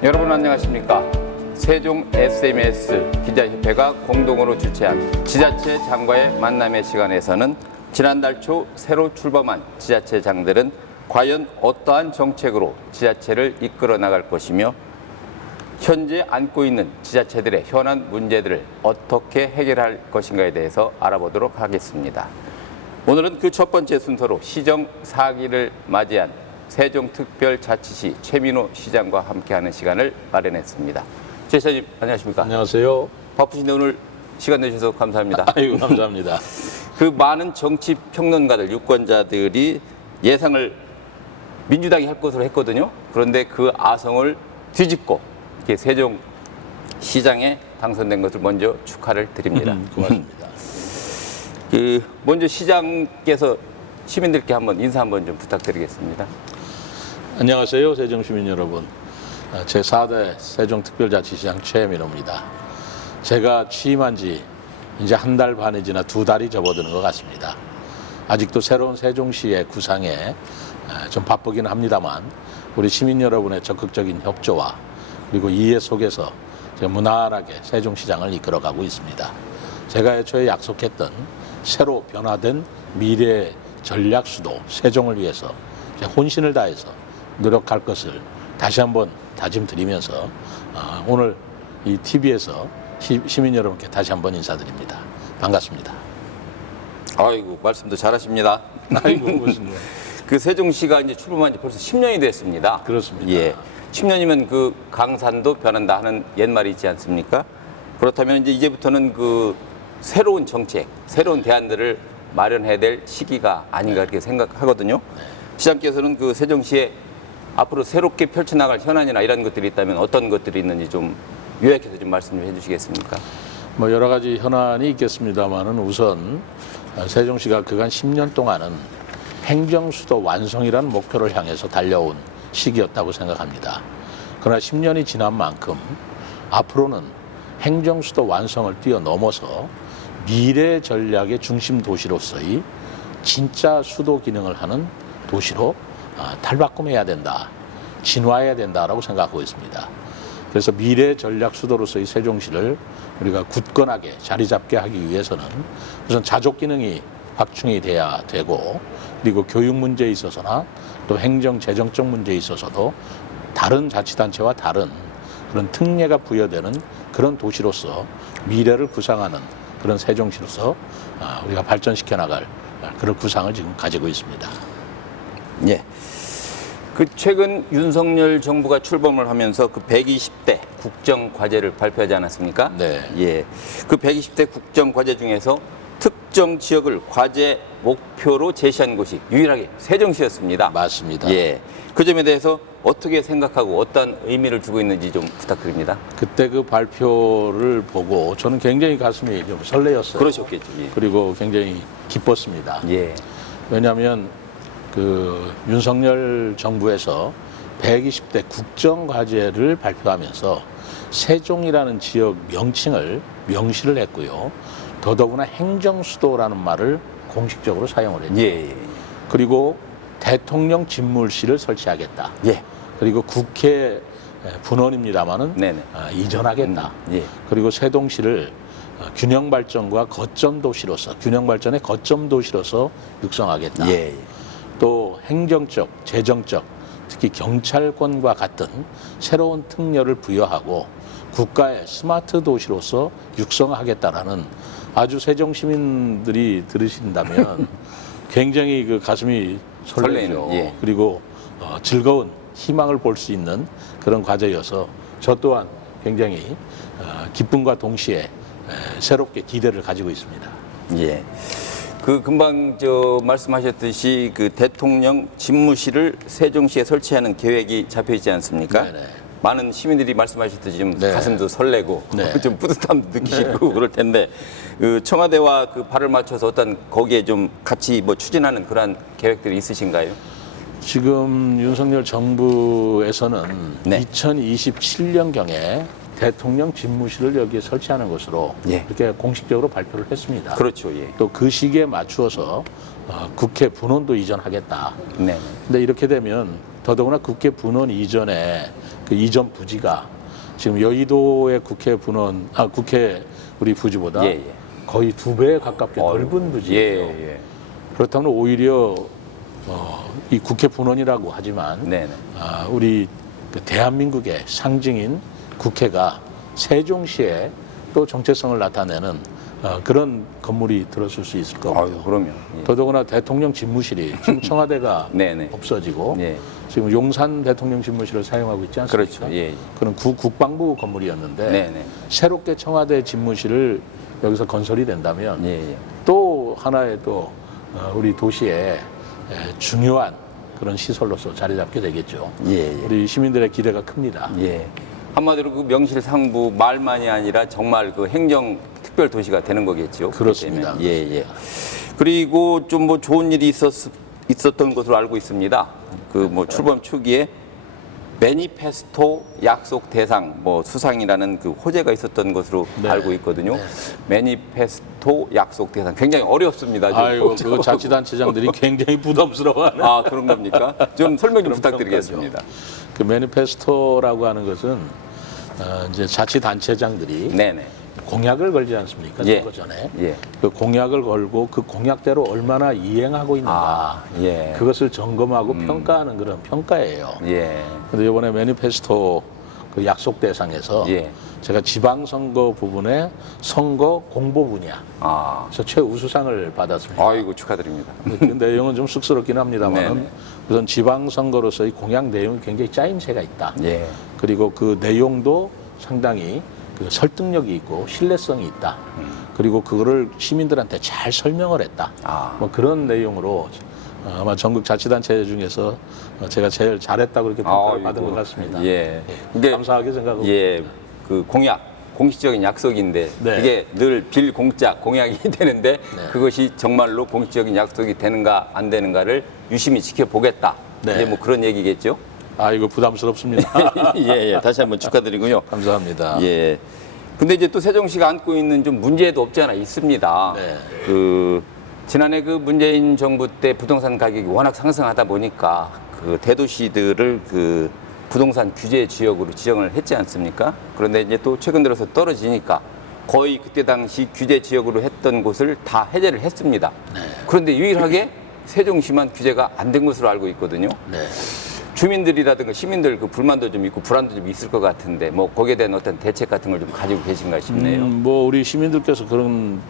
여러분 안녕하십니까? 세종 SMS 기자협회가 공동으로 주최한 지자체장과의 만남의 시간에서는 지난달 초 새로 출범한 지자체장들은 과연 어떠한 정책으로 지자체를 이끌어 나갈 것이며 현재 안고 있는 지자체들의 현안 문제들을 어떻게 해결할 것인가에 대해서 알아보도록 하겠습니다. 오늘은 그 첫 번째 순서로 시정 4기를 맞이한 세종특별자치시 최민호 시장과 함께하는 시간을 마련했습니다. 최 시장님 안녕하십니까? 안녕하세요. 바쁘신데 오늘 시간 내주셔서 감사합니다. 아이고 감사합니다. 그 많은 정치 평론가들, 유권자들이 예상을 민주당이 할 것으로 했거든요. 그런데 그 아성을 뒤집고 이렇게 세종시장에 당선된 것을 먼저 축하를 드립니다. 고맙습니다. 먼저 시장께서 시민들께 한번 인사 한번 좀 부탁드리겠습니다. 안녕하세요, 세종시민 여러분. 제4대 세종특별자치시장 최민호입니다. 제가 취임한 지 이제 한 달 반이 지나 2달이 접어드는 것 같습니다. 아직도 새로운 세종시의 구상에 좀 바쁘긴 합니다만 우리 시민 여러분의 적극적인 협조와 그리고 이해 속에서 무난하게 세종시장을 이끌어가고 있습니다. 제가 애초에 약속했던 새로 변화된 미래 전략 수도 세종을 위해서 혼신을 다해서 노력할 것을 다시 한번 다짐드리면서 오늘 이 TV에서 시민 여러분께 다시 한번 인사드립니다. 반갑습니다. 아이고 말씀도 잘하십니다. 아이고 무슨 그 세종시가 이제 출범한 지 벌써 10년이 됐습니다. 그렇습니다. 예. 10년이면 그 강산도 변한다 하는 옛말이 있지 않습니까? 그렇다면 이제부터는 그 새로운 정책, 새로운 대안들을 마련해야 될 시기가 아닌가 이렇게 생각하거든요. 시장께서는 그 세종시에 앞으로 새롭게 펼쳐나갈 현안이나 이런 것들이 있다면 어떤 것들이 있는지 좀 요약해서 좀 말씀 좀 해주시겠습니까? 뭐 여러 가지 현안이 있겠습니다만은 우선 세종시가 그간 10년 동안은 행정수도 완성이라는 목표를 향해서 달려온 시기였다고 생각합니다. 그러나 10년이 지난 만큼 앞으로는 행정수도 완성을 뛰어넘어서 미래 전략의 중심 도시로서의 진짜 수도 기능을 하는 도시로 탈바꿈해야 된다, 진화해야 된다라고 생각하고 있습니다. 그래서 미래 전략 수도로서의 세종시를 우리가 굳건하게 자리 잡게 하기 위해서는 우선 자족 기능이 확충이 돼야 되고 그리고 교육 문제에 있어서나 또 행정 재정적 문제에 있어서도 다른 자치단체와 다른 그런 특례가 부여되는 그런 도시로서 미래를 구상하는 그런 세종시로서 우리가 발전시켜 나갈 그런 구상을 지금 가지고 있습니다. 예. 그 최근 윤석열 정부가 출범을 하면서 그 120대 국정 과제를 발표하지 않았습니까? 네. 예. 그 120대 국정 과제 중에서 특정 지역을 과제 목표로 제시한 곳이 유일하게 세종시였습니다. 맞습니다. 예. 그 점에 대해서 어떻게 생각하고 어떤 의미를 주고 있는지 좀 부탁드립니다. 그때 그 발표를 보고 저는 굉장히 가슴이 좀 설레었어요. 그러셨겠죠. 예. 그리고 굉장히 기뻤습니다. 예. 왜냐하면 그 윤석열 정부에서 120대 국정과제를 발표하면서 세종이라는 지역 명칭을 명시를 했고요. 더더구나 행정수도라는 말을 공식적으로 사용을 했죠. 예. 그리고 대통령 집무실을 설치하겠다. 예. 그리고 국회 분원입니다마는 네네. 이전하겠다. 예. 그리고 세종시를 균형 발전과 거점 도시로서 균형 발전의 거점 도시로서 육성하겠다. 예. 또 행정적, 재정적, 특히 경찰권과 같은 새로운 특례를 부여하고 국가의 스마트 도시로서 육성하겠다라는 아주 세종 시민들이 들으신다면 굉장히 그 가슴이 설레죠. 예. 그리고 즐거운 희망을 볼 수 있는 그런 과제여서 저 또한 굉장히 기쁨과 동시에 새롭게 기대를 가지고 있습니다. 예. 그 금방 말씀하셨듯이 그 대통령 집무실을 세종시에 설치하는 계획이 잡혀 있지 않습니까? 네네. 많은 시민들이 말씀하셨듯이 좀 네. 가슴도 설레고 네. 좀 뿌듯함도 느끼시고 그럴 텐데 그 청와대와 그 발을 맞춰서 어떤 거기에 좀 같이 뭐 추진하는 그러한 계획들이 있으신가요? 지금 윤석열 정부에서는 네. 2027년경에 대통령 집무실을 여기에 설치하는 것으로 예. 이렇게 공식적으로 발표를 했습니다. 그렇죠. 예. 또 그 시기에 맞추어서 국회 분원도 이전하겠다. 네. 근데 이렇게 되면 더더구나 국회 분원 이전에 그 이전 부지가 지금 여의도의 국회 분원, 국회 우리 부지보다 예, 예. 거의 2배에 가깝게 넓은 부지예요. 예. 그렇다면 오히려 이 국회 분원이라고 하지만 네네. 우리 그 대한민국의 상징인 국회가 세종시에 또 정체성을 나타내는 그런 건물이 들어설 수 있을 거고요. 아유, 그럼요. 예. 더더구나 대통령 집무실이 지금 청와대가 네네. 없어지고 예. 지금 용산 대통령 집무실을 사용하고 있지 않습니까? 그렇죠. 예. 그런 국방부 건물이었는데 네네. 새롭게 청와대 집무실을 여기서 건설이 된다면 예. 또 하나의 또 우리 도시의 중요한 그런 시설로서 자리 잡게 되겠죠. 예. 우리 시민들의 기대가 큽니다. 예. 한마디로 그 명실상부 말만이 아니라 정말 그 행정 특별 도시가 되는 거겠죠. 그렇습니다. 예. 그리고 좀 뭐 좋은 일이 있었던 것으로 알고 있습니다. 그 뭐 출범 초기에 매니페스토 약속 대상 뭐 수상이라는 그 호재가 있었던 것으로 네. 알고 있거든요. 네. 매니페스토 약속 대상 굉장히 어렵습니다. 좀 아이고, 그 복잡하고. 자치단체장들이 굉장히 부담스러워하는. 아, 그런 겁니까? 좀 설명 좀 그럼 부탁드리겠습니다. 그 매니페스토라고 하는 것은 이제 자치단체장들이 네네. 공약을 걸지 않습니까? 예. 선거 전에. 예. 그 공약을 걸고 그 공약대로 얼마나 이행하고 있는가. 예. 그것을 점검하고 평가하는 그런 평가예요. 예. 근데 이번에 매니페스토 그 약속 대상에서 예. 제가 지방선거 부분에 선거 공보 분야 아. 그래서 최우수상을 받았습니다. 아이고 축하드립니다. 그 내용은 좀 쑥스럽긴 합니다만 네네. 우선 지방선거로서의 공약 내용이 굉장히 짜임새가 있다. 예. 그리고 그 내용도 상당히 그 설득력이 있고 신뢰성이 있다. 그리고 그거를 시민들한테 잘 설명을 했다. 아. 뭐 그런 내용으로 아마 전국 자치단체 중에서 제가 제일 잘했다고 그렇게 평가를 받은 것 같습니다. 예. 감사하게 생각하고 예. 그 공약, 공식적인 약속인데 네. 이게 늘 빌공짜 공약이 되는데 네. 그것이 정말로 공식적인 약속이 되는가 안 되는가를 유심히 지켜보겠다. 네. 이제 뭐 그런 얘기겠죠? 아 이거 부담스럽습니다. 예. 다시 한번 축하드리고요. 감사합니다. 예. 근데 이제 또 세종시가 안고 있는 좀 문제도 없지 않아 있습니다. 네. 그 지난해 그 문재인 정부 때 부동산 가격이 워낙 상승하다 보니까 그 대도시들을 그 부동산 규제 지역으로 지정을 했지 않습니까? 그런데 이제 또 최근 들어서 떨어지니까 거의 그때 당시 규제 지역으로 했던 곳을 다 해제를 했습니다. 네. 그런데 유일하게 세종시만 규제가 안 된 것으로 알고 있거든요. 네. 주민들이라든가 시민들 그 불만도 좀 있고 불안도 좀 있을 것 같은데 뭐 거기에 대한 어떤 대책 같은 걸 좀 가지고 계신가 싶네요. 뭐 우리 시민들께서 그런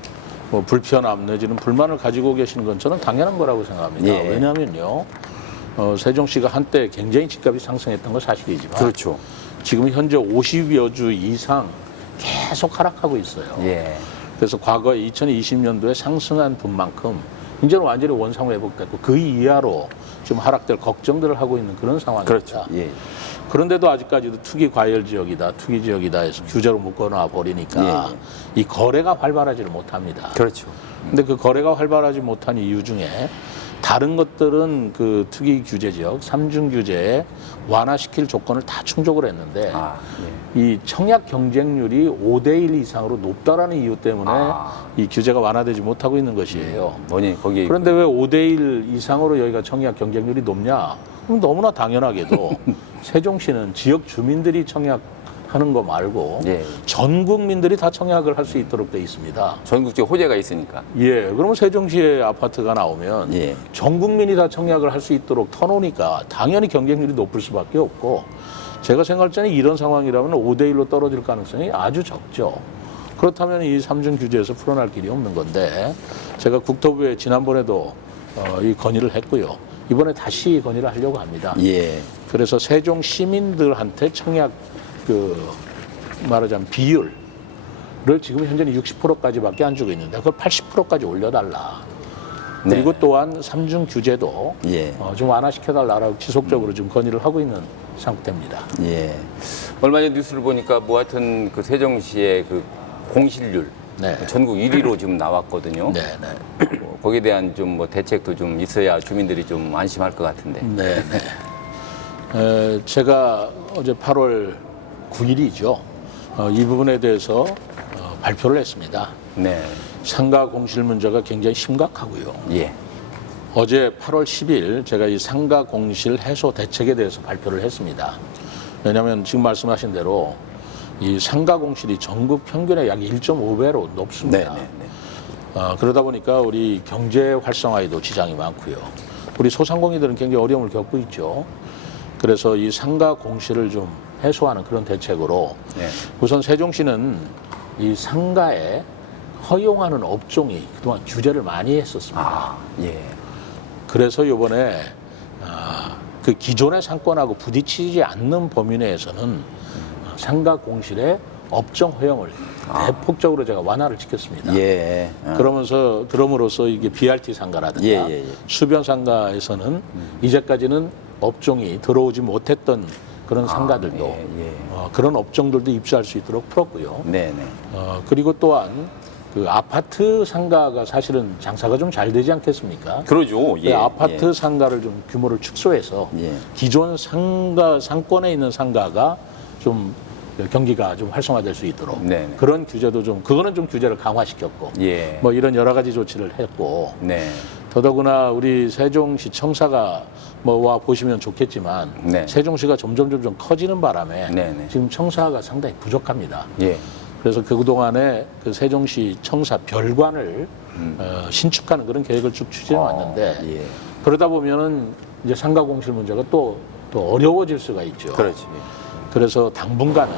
뭐 불편함 내지는 불만을 가지고 계시는 건 저는 당연한 거라고 생각합니다. 예. 왜냐하면요, 세종시가 한때 굉장히 집값이 상승했던 건 사실이지만 그렇죠. 지금 현재 50여 주 이상 계속 하락하고 있어요. 예. 그래서 과거 2020년도에 상승한 분만큼 이제는 완전히 원상 회복됐고 그 이하로 좀 하락될 걱정들을 하고 있는 그런 상황입니다. 그렇죠. 예. 그런데도 아직까지도 투기 과열 지역이다, 투기 지역이다 해서 규제로 묶어놔 버리니까 이 거래가 활발하지를 못합니다. 그렇죠. 근데 그 거래가 활발하지 못한 이유 중에 다른 것들은 그 투기 규제 지역, 삼중 규제에 완화시킬 조건을 다 충족을 했는데 아, 이 청약 경쟁률이 5대1 이상으로 높다라는 이유 때문에 이 규제가 완화되지 못하고 있는 것이에요. 뭐니 거기 그런데 왜 5대1 이상으로 여기가 청약 경쟁률이 높냐? 그럼 너무나 당연하게도 세종시는 지역 주민들이 청약하는 거 말고 예. 전 국민들이 다 청약을 할 수 있도록 돼 있습니다. 전국적 호재가 있으니까. 예, 그러면 세종시에 아파트가 나오면 예. 전 국민이 다 청약을 할 수 있도록 터놓으니까 당연히 경쟁률이 높을 수밖에 없고 제가 생각할 때는 이런 상황이라면 5대1로 떨어질 가능성이 아주 적죠. 그렇다면 이 삼중 규제에서 풀어날 길이 없는 건데 제가 국토부에 지난번에도 이 건의를 했고요. 이번에 다시 건의를 하려고 합니다. 예. 그래서 세종 시민들한테 청약 말하자면 비율을 지금 현재는 60%까지밖에 안 주고 있는데 그걸 80%까지 올려달라. 그리고 또한 삼중 규제도 예. 좀 완화시켜달라고 지속적으로 지금 건의를 하고 있는 상태입니다. 예. 얼마 전 뉴스를 보니까 뭐 하여튼 그 세종시의 그 공실률 네. 전국 1위로 지금 나왔거든요. 네, 뭐 거기에 대한 좀 뭐 대책도 좀 있어야 주민들이 좀 안심할 것 같은데. 네, 네. 제가 어제 8월 9일이죠. 이 부분에 대해서 발표를 했습니다. 네. 상가 공실 문제가 굉장히 심각하고요. 예. 어제 8월 10일 제가 이 상가 공실 해소 대책에 대해서 발표를 했습니다. 왜냐하면 지금 말씀하신 대로 이 상가 공실이 전국 평균의 약 1.5배로 높습니다. 그러다 보니까 우리 경제 활성화에도 지장이 많고요. 우리 소상공인들은 굉장히 어려움을 겪고 있죠. 그래서 이 상가 공실을 좀 해소하는 그런 대책으로 우선 세종시는 이 상가에 허용하는 업종이 그동안 규제를 많이 했었습니다. 그래서 이번에 그 기존의 상권하고 부딪히지 않는 범위 내에서는 상가 공실의 업종 허용을 대폭적으로 제가 완화를 시켰습니다. 그럼으로써 이게 BRT 상가라든가 수변 상가에서는 이제까지는 업종이 들어오지 못했던 그런 상가들도 그런 업종들도 입주할 수 있도록 풀었고요. 그리고 또한 그 아파트 상가가 사실은 장사가 좀 잘 되지 않겠습니까? 그러죠. 아파트 상가를 좀 규모를 축소해서 기존 상권에 있는 상가가 좀 경기가 좀 활성화될 수 있도록 그런 규제도 좀 그거는 좀 규제를 강화시켰고 뭐 이런 여러 가지 조치를 했고 더더구나 우리 세종시 청사가 와 보시면 좋겠지만 세종시가 점점 커지는 바람에 지금 청사가 상당히 부족합니다. 그래서 그동안에 그 세종시 청사 별관을 신축하는 그런 계획을 쭉 추진해 왔는데 그러다 보면은 이제 상가 공실 문제가 또 어려워질 수가 있죠. 그래서 당분간은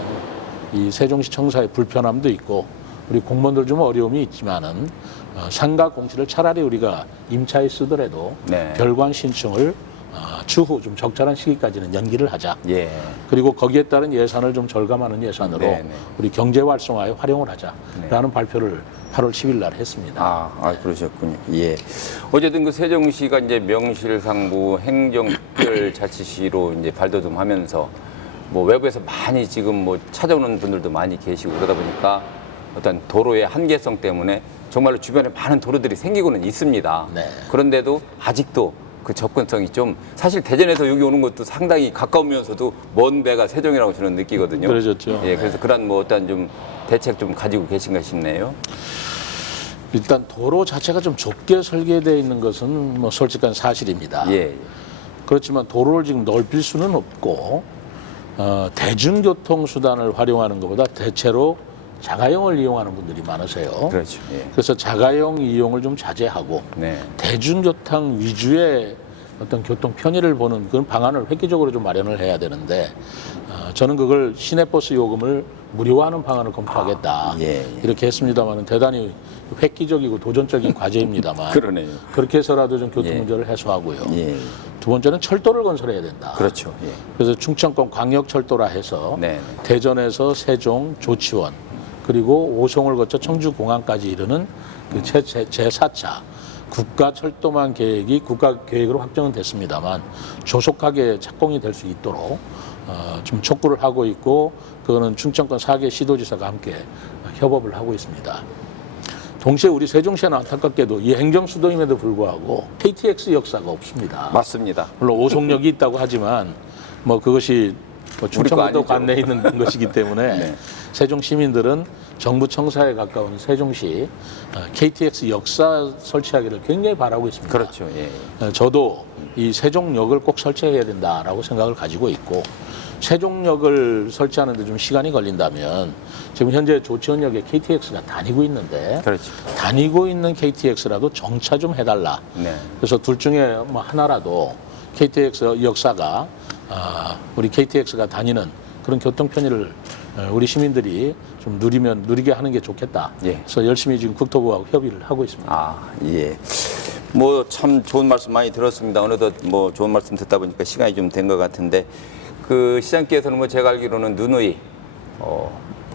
이 세종시 청사의 불편함도 있고 우리 공무원들 좀 어려움이 있지만은 상가 공실을 차라리 우리가 임차에 쓰더라도 별관 신청을 추후 좀 적절한 시기까지는 연기를 하자. 그리고 거기에 따른 예산을 좀 절감하는 예산으로 우리 경제 활성화에 활용을 하자라는 발표를 8월 10일 날 했습니다. 그러셨군요. 어쨌든 그 세종시가 이제 명실상부 행정특별자치시로 이제 발돋움하면서 뭐 외부에서 많이 지금 뭐 찾아오는 분들도 많이 계시고 그러다 보니까 어떤 도로의 한계성 때문에 정말로 주변에 많은 도로들이 생기고는 있습니다. 그런데도 아직도 그 접근성이 좀 사실 대전에서 여기 오는 것도 상당히 가까우면서도 먼 배가 세종이라고 저는 느끼거든요. 그러셨죠. 그래서 그런 뭐 어떤 좀 대책 좀 가지고 계신가 싶네요. 일단 도로 자체가 좀 좁게 설계되어 있는 것은 뭐 솔직한 사실입니다. 그렇지만 도로를 지금 넓힐 수는 없고 대중교통 수단을 활용하는 것보다 대체로 자가용을 이용하는 분들이 많으세요. 그래서 자가용 이용을 좀 자제하고 대중교통 위주의 어떤 교통 편의를 보는 그런 방안을 획기적으로 좀 마련을 해야 되는데 저는 그걸 시내버스 요금을 무료화하는 방안을 검토하겠다. 이렇게 했습니다만 대단히 획기적이고 도전적인 과제입니다만 그렇게 해서라도 좀 교통 문제를 해소하고요. 두 번째는 철도를 건설해야 된다. 그래서 충청권 광역철도라 해서 대전에서 세종, 조치원 그리고 오송을 거쳐 청주공항까지 이르는 그 제4차 국가철도망 계획이 국가계획으로 확정은 됐습니다만 조속하게 착공이 될 수 있도록 좀 촉구를 하고 있고 그거는 충청권 4개 시도지사가 함께 협업을 하고 있습니다. 동시에 우리 세종시는 안타깝게도 이 행정수도임에도 불구하고 KTX 역사가 없습니다. 물론 오송역이 있다고 하지만 뭐 그것이 충청북도 관내에 있는 것이기 때문에 세종 시민들은 정부 청사에 가까운 세종시 KTX 역사 설치하기를 굉장히 바라고 있습니다. 저도 이 세종역을 꼭 설치해야 된다라고 생각을 가지고 있고 세종역을 설치하는데 좀 시간이 걸린다면 지금 현재 조치원역에 KTX가 다니고 있는데 다니고 있는 KTX라도 정차 좀 해달라. 그래서 둘 중에 뭐 하나라도 KTX 역사가 우리 KTX가 다니는 그런 교통 편의를 우리 시민들이 좀 누리게 하는 게 좋겠다. 그래서 열심히 지금 국토부하고 협의를 하고 있습니다. 뭐 참 좋은 말씀 많이 들었습니다. 어느덧 뭐 좋은 말씀 듣다 보니까 시간이 좀 된 것 같은데 그 시장께서는 뭐 제가 알기로는 누누이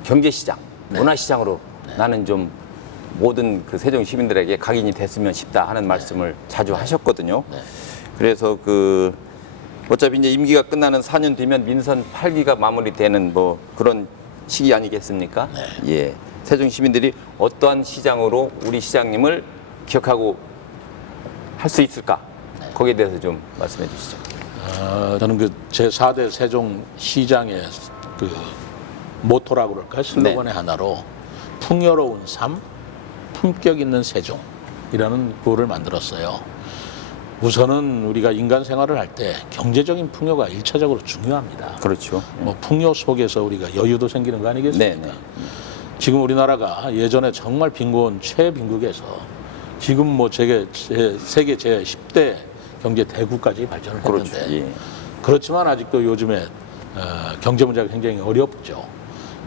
경제시장, 문화시장으로 나는 좀 모든 그 세종 시민들에게 각인이 됐으면 싶다 하는 말씀을 자주 하셨거든요. 그래서 그 어차피 이제 임기가 끝나는 4년 뒤면 민선 8기가 마무리되는 뭐 그런 시기 아니겠습니까? 세종 시민들이 어떠한 시장으로 우리 시장님을 기억하고 할 수 있을까? 거기에 대해서 좀 말씀해 주시죠. 저는 그 제4대 세종시장의 그 모토라고 그럴까요? 슬로건의 하나로 풍요로운 삶, 품격 있는 세종이라는 구호를 만들었어요. 우선은 우리가 인간 생활을 할 때 경제적인 풍요가 일차적으로 중요합니다. 그렇죠. 뭐 풍요 속에서 우리가 여유도 생기는 거 아니겠습니까? 네, 네. 지금 우리나라가 예전에 정말 빈곤 최빈국에서 지금 뭐 세계 제 10대 경제 대국까지 발전을 했는데 그렇죠. 예. 그렇지만 아직도 요즘에 경제 문제가 굉장히 어렵죠.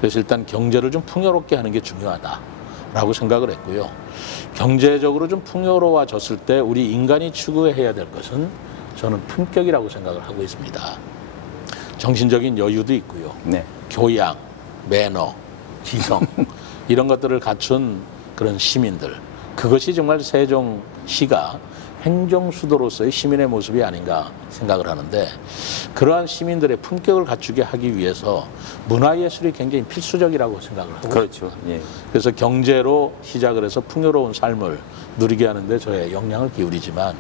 그래서 일단 경제를 좀 풍요롭게 하는 게 중요하다라고 생각을 했고요. 경제적으로 좀 풍요로워졌을 때 우리 인간이 추구해야 될 것은 저는 품격이라고 생각을 하고 있습니다. 정신적인 여유도 있고요. 네. 교양, 매너, 지성 이런 것들을 갖춘 그런 시민들. 그것이 정말 세종시가 행정수도로서의 시민의 모습이 아닌가 생각을 하는데 그러한 시민들의 품격을 갖추게 하기 위해서 문화예술이 굉장히 필수적이라고 생각을 하고 그렇죠. 예. 그래서 경제로 시작을 해서 풍요로운 삶을 누리게 하는데 저의 역량을 기울이지만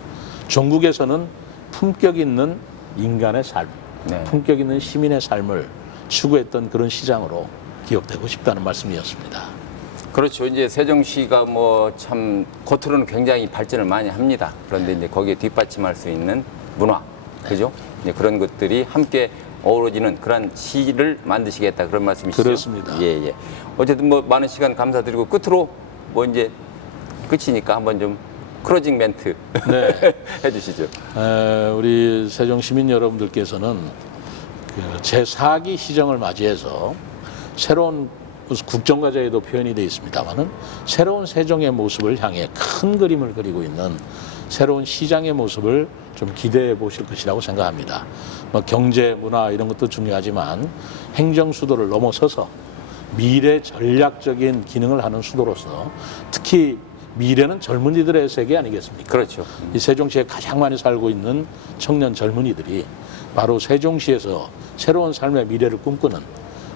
중국에서는 품격 있는 인간의 삶, 네. 품격 있는 시민의 삶을 추구했던 그런 시장으로 기억되고 싶다는 말씀이었습니다. 그렇죠. 이제 세종시가 뭐 참 겉으로는 굉장히 발전을 많이 합니다. 그런데 이제 거기에 뒷받침할 수 있는 문화, 그죠? 이제 그런 것들이 함께 어우러지는 그런 시를 만드시겠다 그런 말씀이시죠? 그렇습니다. 예, 예. 어쨌든 뭐 많은 시간 감사드리고 끝으로 뭐 이제 끝이니까 한번 좀 클로징 멘트 네. 해주시죠. 우리 세종 시민 여러분들께서는 그 제4기 시정을 맞이해서 새로운 무슨 국정과제에도 표현이 되어 있습니다만은 새로운 세종의 모습을 향해 큰 그림을 그리고 있는 새로운 시장의 모습을 좀 기대해 보실 것이라고 생각합니다. 뭐 경제, 문화 이런 것도 중요하지만 행정 수도를 넘어서서 미래 전략적인 기능을 하는 수도로서 특히 미래는 젊은이들의 세계 아니겠습니까? 그렇죠. 이 세종시에 가장 많이 살고 있는 청년 젊은이들이 바로 세종시에서 새로운 삶의 미래를 꿈꾸는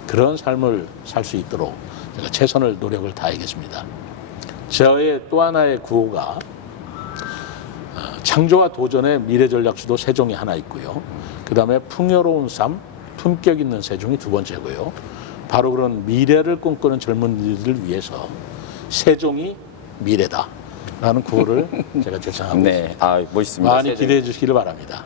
그런 삶을 살 수 있도록 제가 최선을 노력을 다하겠습니다. 저의 또 하나의 구호가 창조와 도전의 미래 전략 수도 세종이 하나 있고요. 그 다음에 풍요로운 삶, 품격 있는 세종이 두 번째고요. 바로 그런 미래를 꿈꾸는 젊은이들을 위해서 세종이 미래다라는 구호를 제가 제창하고 네, 있습니다. 아 멋있습니다. 많이 기대해 주시기를 바랍니다.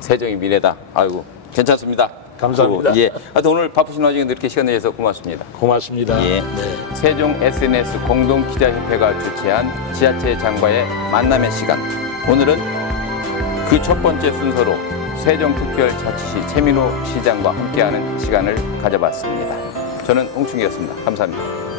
세종이 미래다. 아이고 괜찮습니다. 감사합니다. 예. 하여튼 오늘 바쁘신 와중에 이렇게 시간 내셔서 고맙습니다. 고맙습니다. 예. 네. 세종 SNS 공동기자협회가 주최한 지자체 장과의 만남의 시간. 오늘은 그 첫 번째 순서로 세종특별자치시 최민호 시장과 함께하는 시간을 가져봤습니다. 저는 홍충기였습니다. 감사합니다.